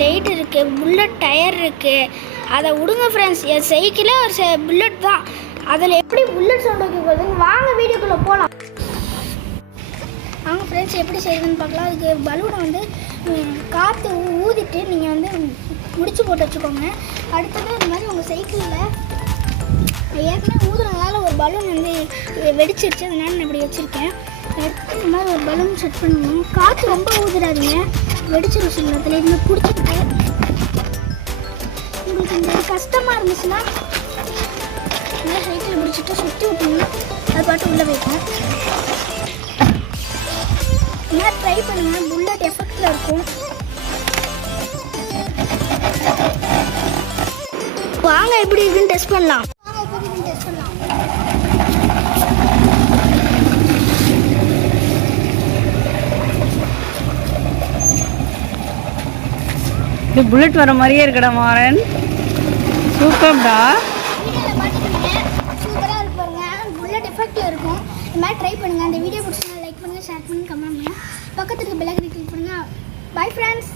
Light இருக்குது, bullet tyre இருக்குது. அதை விடுங்க ஃப்ரெண்ட்ஸ், என் சைக்கிளே ஒரு புல்லட் தான். அதில் எப்படி புல்லட் சவுண்ட் வைக்க போகுதுன்னு வாங்க வீடியோக்குள்ளே போகலாம். வாங்க ஃப்ரெண்ட்ஸ், எப்படி செய்யுதுன்னு பார்க்கலாம். அதுக்கு பலூனை வந்து காற்று ஊதிட்டு நீங்கள் வந்து முடிச்சு போட்டு வச்சுக்கோங்க. அடுத்தது இந்த மாதிரி உங்கள் சைக்கிளில் ஏற்கனவே ஊதுறதுனால ஒரு பலூன் வந்து வெடிச்சிருச்சு, அதனால நான் இப்படி வச்சுருக்கேன். எடுத்து இந்த மாதிரி ஒரு பலூன் செட் பண்ணணும். காற்று ரொம்ப ஊதுறாதீங்க, வெடிச்சிடும் சின்னத்தில். இதுமாதிரி பிடிச்சிக்கிட்டு உங்களுக்கு இந்த கஷ்டமாக இருந்துச்சுன்னா இந்த சைக்கிள் பிடிச்சிட்டு சுற்றி விட்டீங்கன்னா அது பாட்டு உள்ளே வைக்கும். இந்த மாதிரி ட்ரை பண்ணுங்கள், புல்லட் எஃபெக்டில் இருக்கும். வாங்க எப்படி இருக்குன்னு டெஸ்ட் பண்ணலாம். இது புல்லட் வர மாதிரியே இருக்கடா மாறன். சூப்பர்டா, சூப்பராக இருக்கு பாருங்க. புல்லட் எஃபெக்டில் இருக்கும். இந்த மாதிரி ட்ரை பண்ணுங்கள். அந்த வீடியோ பிடிச்சிங்கன்னா லைக் பண்ணுங்கள், ஷேர் பண்ணுங்கள், கமெண்ட் பண்ணுங்கள். பக்கத்துக்கு பெல் ஐகானை கிளிக் பண்ணுங்கள். Bye friends.